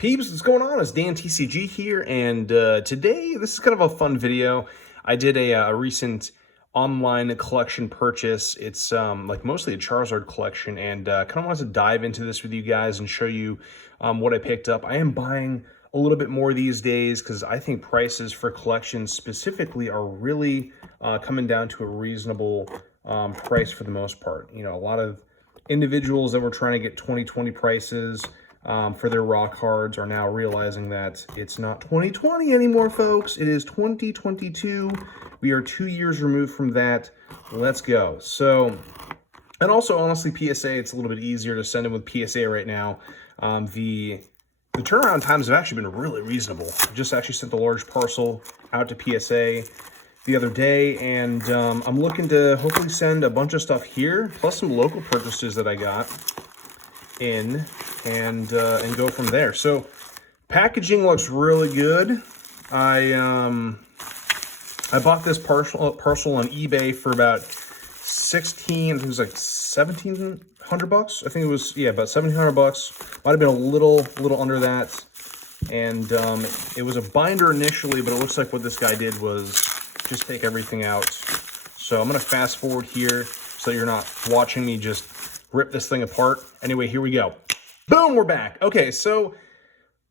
Peeps, what's going on? It's DanTCG here, and today this is kind of a fun video. I did a recent online collection purchase. It's like mostly a Charizard collection, and kind of wanted to dive into this with you guys and show you what I picked up. I am buying a little bit more these days because I think prices for collections specifically are really coming down to a reasonable price for the most part. You know, a lot of individuals that were trying to get 2020 prices for their raw cards are now realizing that it's not 2020 anymore, folks. It is 2022. We are 2 years removed from that. Let's go. So, and also, honestly, PSA, it's a little bit easier to send in with PSA right now. The turnaround times have actually been really reasonable. I just actually sent the large parcel out to PSA the other day, and I'm looking to hopefully send a bunch of stuff here, plus some local purchases that I got in, and go from there. So packaging looks really good. I bought this parcel on eBay for about 16, I think it was like 1,700 bucks. I think it was, yeah, about 1,700 bucks. Might have been a little under that. And it was a binder initially, but it looks like what this guy did was just take everything out. So I'm gonna fast forward here so you're not watching me just rip this thing apart. Anyway, here we go. Boom, we're back. Okay, so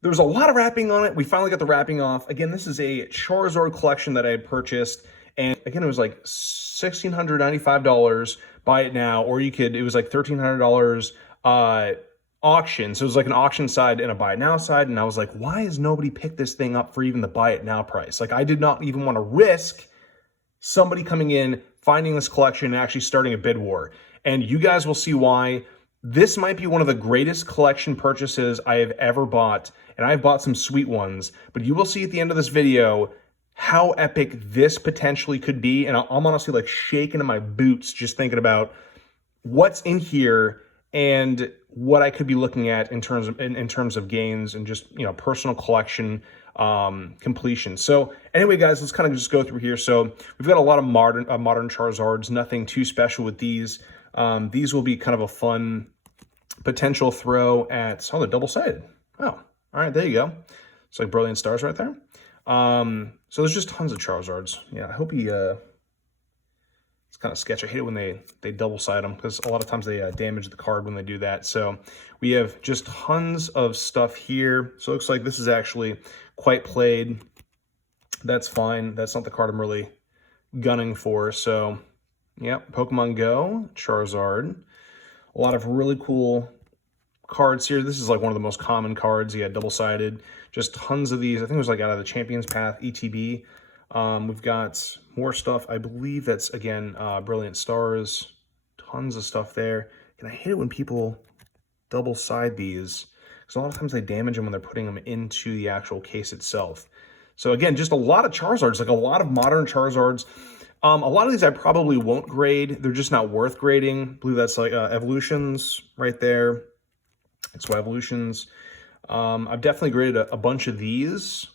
there was a lot of wrapping on it. We finally got the wrapping off. Again, this is a Charizard collection that I had purchased. And again, it was like $1,695, buy it now, or you could, it was like $1,300 auction. So it was like an auction side and a buy it now side. And I was like, why has nobody picked this thing up for even the buy it now price? Like, I did not even want to risk somebody coming in, finding this collection, and actually starting a bid war. And you guys will see why. This might be one of the greatest collection purchases I have ever bought, and I've bought some sweet ones, but you will see at the end of this video how epic this potentially could be, and I'm honestly like shaking in my boots just thinking about what's in here and what I could be looking at in terms of gains and just, you know, personal collection completion. So anyway, guys, let's kind of just go through here. So we've got a lot of modern Charizards, nothing too special with these. These will be kind of a fun potential throw at, oh, they're double-sided. Oh, all right, there you go. It's like Brilliant Stars right there. So there's just tons of Charizards. Yeah, I hope he, it's kind of sketchy. I hate it when they double-side them because a lot of times they damage the card when they do that. So we have just tons of stuff here. So it looks like this is actually quite played. That's fine. That's not the card I'm really gunning for. So yeah, Pokemon Go, Charizard. A lot of really cool cards here. This is like one of the most common cards. Yeah, double-sided. Just tons of these. I think it was like out of the Champions Path, ETB. We've got more stuff. I believe that's, again, Brilliant Stars. Tons of stuff there. And I hate it when people double-side these, because a lot of times they damage them when they're putting them into the actual case itself. So again, just a lot of Charizards, like a lot of modern Charizards. A lot of these I probably won't grade. They're just not worth grading. I believe that's like Evolutions right there. So Evolutions. I've definitely graded a bunch of these.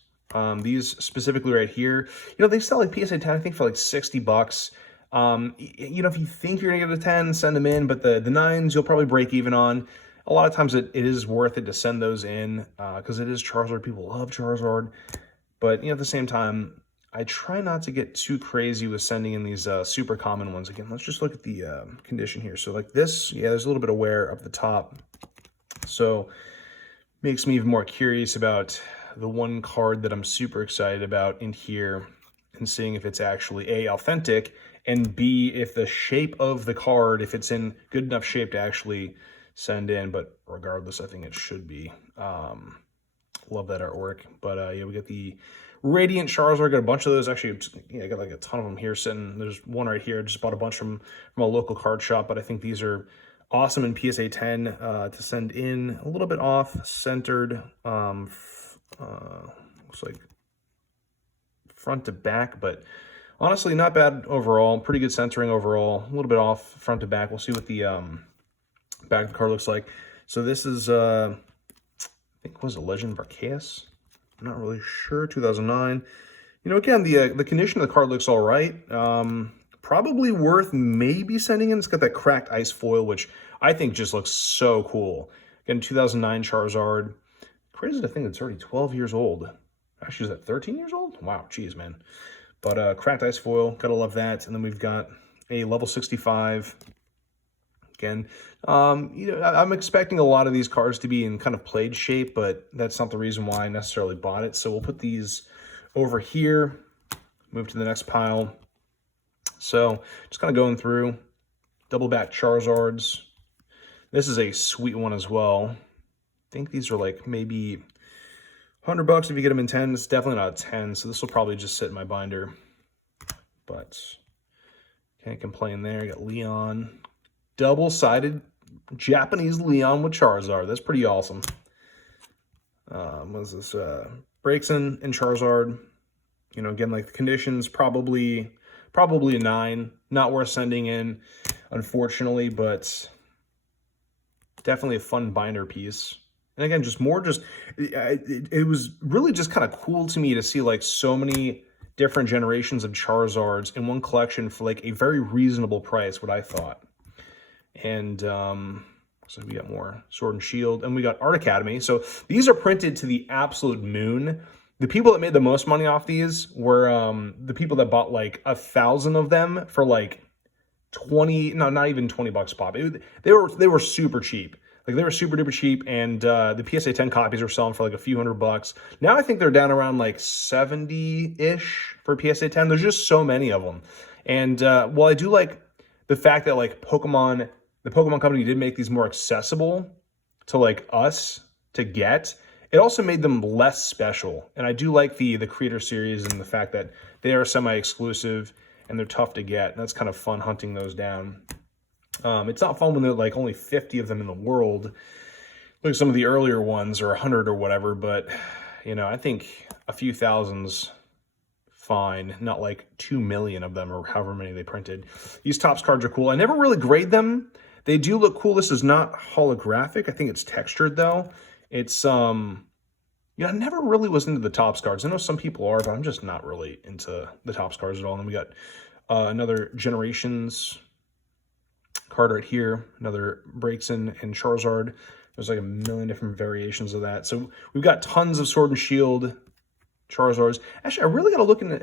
These specifically right here. You know, they sell like PSA 10, I think, for like 60 bucks. You know, if you think you're gonna get a 10, send them in. But the 9s, you'll probably break even on. A lot of times it is worth it to send those in because it is Charizard. People love Charizard. But, you know, at the same time, I try not to get too crazy with sending in these super common ones. Again, let's just look at the condition here. So like this, yeah, there's a little bit of wear up the top. So makes me even more curious about the one card that I'm super excited about in here and seeing if it's actually A, authentic, and B, if the shape of the card, if it's in good enough shape to actually send in. But regardless, I think it should be. Love that artwork. But yeah, we got the Radiant Charizard. Got a bunch of those. Actually, yeah, I got like a ton of them here sitting. There's one right here. I just bought a bunch from a local card shop, but I think these are awesome in PSA 10 to send in. A little bit off-centered. Looks like front to back, but honestly, not bad overall. Pretty good centering overall. A little bit off front to back. We'll see what the back of the card looks like. So this is, I think, was it Legend of Arceus? I'm not really sure. 2009. You know, again, the condition of the card looks all right. Probably worth maybe sending in. It's got that cracked ice foil, which I think just looks so cool. Again, 2009 Charizard. Crazy to think it's already 12 years old. Actually, is that 13 years old? Wow, geez, man. But cracked ice foil, gotta love that. And then we've got a level 65. Again, you know, I'm expecting a lot of these cards to be in kind of played shape, but that's not the reason why I necessarily bought it. So we'll put these over here, move to the next pile. So just kind of going through, double back Charizards. This is a sweet one as well. I think these are like maybe $100 if you get them in 10. It's definitely not a 10, so this will probably just sit in my binder. But can't complain there. You got Leon. Double-sided Japanese Leon with Charizard. That's pretty awesome. What is this? Breaks in Charizard. You know, again, like the conditions, probably a 9. Not worth sending in, unfortunately, but definitely a fun binder piece. And again, it was really just kind of cool to me to see like so many different generations of Charizards in one collection for like a very reasonable price, what I thought. And so we got more Sword and Shield, and we got Art Academy. So these are printed to the absolute moon. The people that made the most money off these were the people that bought like 1,000 of them for like 20, no, not even $20 pop. They were super cheap. Like they were super duper cheap, and the PSA 10 copies were selling for like a few $100. Now I think they're down around like 70-ish for PSA 10. There's just so many of them. And while I do like the fact that like the Pokemon Company did make these more accessible to like us to get, it also made them less special. And I do like the Creator Series and the fact that they are semi-exclusive and they're tough to get. And that's kind of fun hunting those down. It's not fun when there are like only 50 of them in the world, like some of the earlier ones, or 100 or whatever. But, you know, I think a few thousands fine, not like 2 million of them or however many they printed. These Topps cards are cool. I never really grade them. They do look cool. This is not holographic. I think it's textured though. It's yeah, I never really was into the Topps cards. I know some people are, but I'm just not really into the Topps cards at all. And then we got another Generations card right here, another Breaks in Charizard. There's like a million different variations of that. So we've got tons of Sword and Shield Charizards. Actually, I really got to look into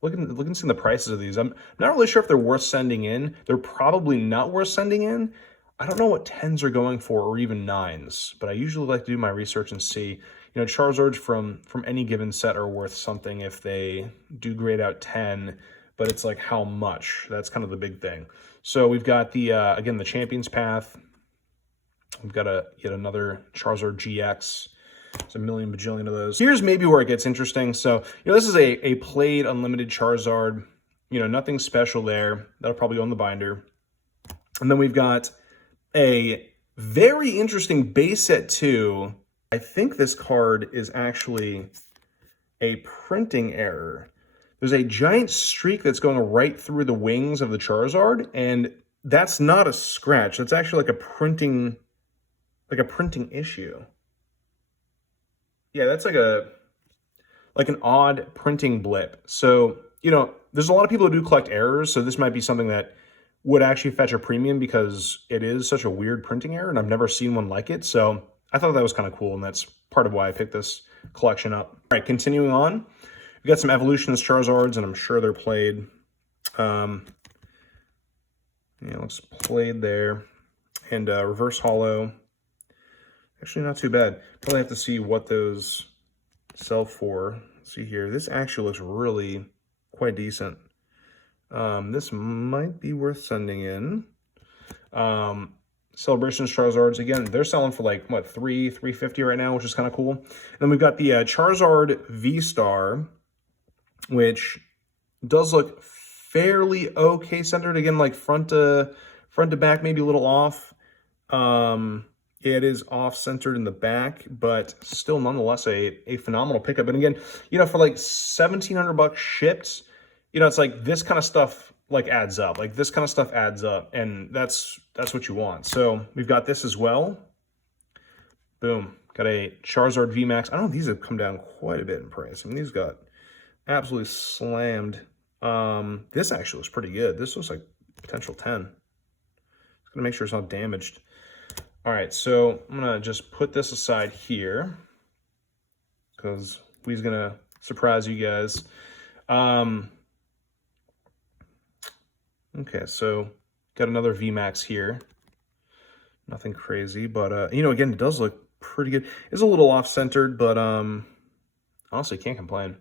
the prices of these. I'm not really sure if they're worth sending in. They're probably not worth sending in. I don't know what 10s are going for, or even 9s, but I usually like to do my research and see. You know, Charizards from any given set are worth something if they do grade out 10, but it's like how much. That's kind of the big thing. So we've got the again, the Champions Path. We've got yet another Charizard GX. There's a million bajillion of those. Here's maybe where it gets interesting. So, you know, this is a played unlimited Charizard. You know, nothing special there. That'll probably go in the binder. And then we've got a very interesting base set 2. I think this card is actually a printing error. There's a giant streak that's going right through the wings of the Charizard, and that's not a scratch. That's actually like a printing issue. Yeah, that's like an odd printing blip. So, you know, there's a lot of people who do collect errors, so this might be something that would actually fetch a premium because it is such a weird printing error, and I've never seen one like it. So I thought that was kind of cool, and that's part of why I picked this collection up. All right, continuing on. We got some Evolutionist Charizards, and I'm sure they're played. Yeah, looks played there. And Reverse Holo. Actually, not too bad. Probably have to see what those sell for. Let's see here. This actually looks really quite decent. This might be worth sending in. Celebrations Charizards, again, they're selling for like, what, $350 right now, which is kind of cool. And then we've got the Charizard V-Star, which does look fairly okay centered. Again, like front to back, maybe a little off. It is off-centered in the back, but still nonetheless a phenomenal pickup. And again, you know, for like $1,700 shipped, you know, it's like this kind of stuff like adds up. Like this kind of stuff adds up, and that's what you want. So we've got this as well. Boom. Got a Charizard V-Max. I don't know, these have come down quite a bit in price. I mean, these got absolutely slammed. This actually looks pretty good. This looks like potential 10. Just gonna make sure it's not damaged. All right, so I'm gonna just put this aside here because he's gonna surprise you guys. Okay, so got another V-Max here. Nothing crazy, but you know, again, it does look pretty good. It's a little off-centered, but honestly, can't complain.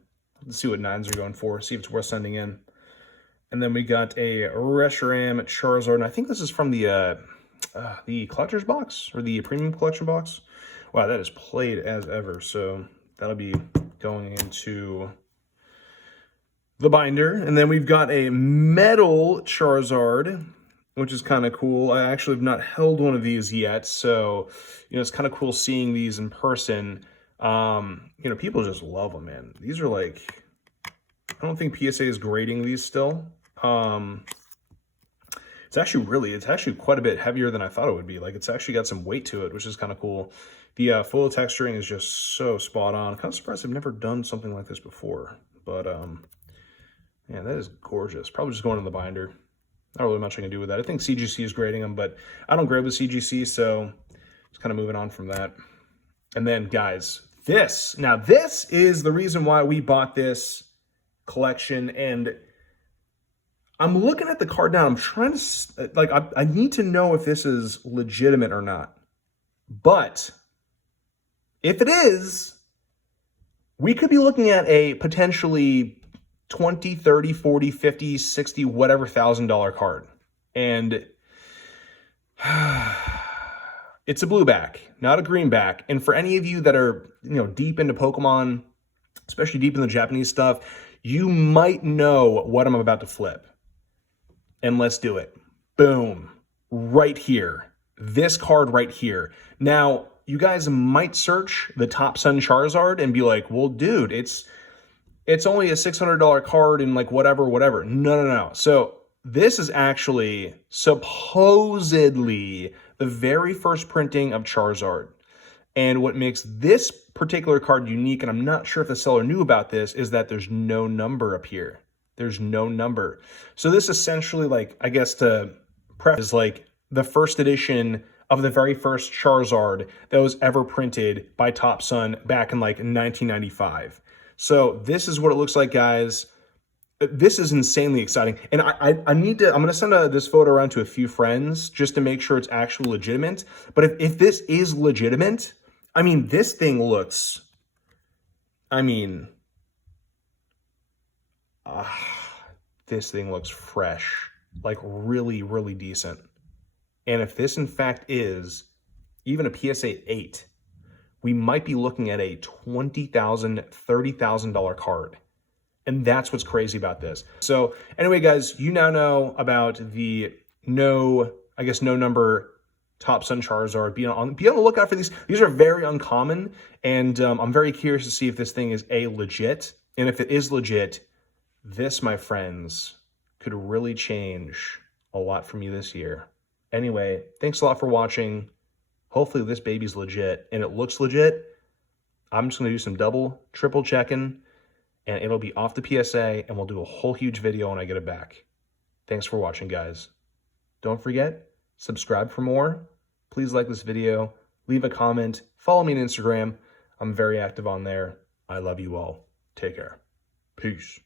Let's see what 9s are going for, see if it's worth sending in. And then we got a Reshiram Charizard, and I think this is from the collector's box, or the premium collection box. Wow, that is played as ever, so that'll be going into the binder. And then we've got a metal Charizard, which is kind of cool. I actually have not held one of these yet, so, you know, it's kind of cool seeing these in person. You know, people just love them, man. These are like, I don't think PSA is grading these still. It's actually quite a bit heavier than I thought it would be. Like, it's actually got some weight to it, which is kind of cool. The foil texturing is just so spot on. I'm kind of surprised I've never done something like this before, but yeah, that is gorgeous. Probably just going in the binder. Not really much I can do with that. I think CGC is grading them, but I don't grade with CGC, so just kind of moving on from that. And then, guys, this is the reason why we bought this collection, and I'm looking at the card now. I'm trying to, like, I need to know if this is legitimate or not. But if it is, we could be looking at a potentially 20, 30, 40, 50, 60, whatever $1,000 card. And it's a blue back, not a green back. And for any of you that are, you know, deep into Pokemon, especially deep in the Japanese stuff, you might know what I'm about to flip. And let's do it. Boom. Right here. This card right here. Now, you guys might search the Top Sun Charizard and be like, well, dude, it's only a $600 card and like whatever. No. So this is actually supposedly the very first printing of Charizard. And what makes this particular card unique, and I'm not sure if the seller knew about this, is that there's no number up here. There's no number. So this essentially, like, I guess to preface, is like the first edition of the very first Charizard that was ever printed by Top Sun back in like 1995. So this is what it looks like, guys. This is insanely exciting. And I'm going to send this photo around to a few friends just to make sure it's actually legitimate. But if this is legitimate, I mean, this thing looks, I mean, this thing looks fresh, like really, really decent. And if this in fact is even a PSA 8, we might be looking at a $20,000, $30,000 card. And that's what's crazy about this. So anyway, guys, you now know about the no number Top Sun Charizard. Be on the lookout for these. These are very uncommon, and I'm very curious to see if this thing is legit. And if it is legit, this, my friends, could really change a lot for me this year. Anyway, thanks a lot for watching. Hopefully this baby's legit, and it looks legit. I'm just going to do some double, triple checking, and it'll be off the PSA, and we'll do a whole huge video when I get it back. Thanks for watching, guys. Don't forget, subscribe for more. Please like this video, leave a comment, follow me on Instagram. I'm very active on there. I love you all. Take care. Peace.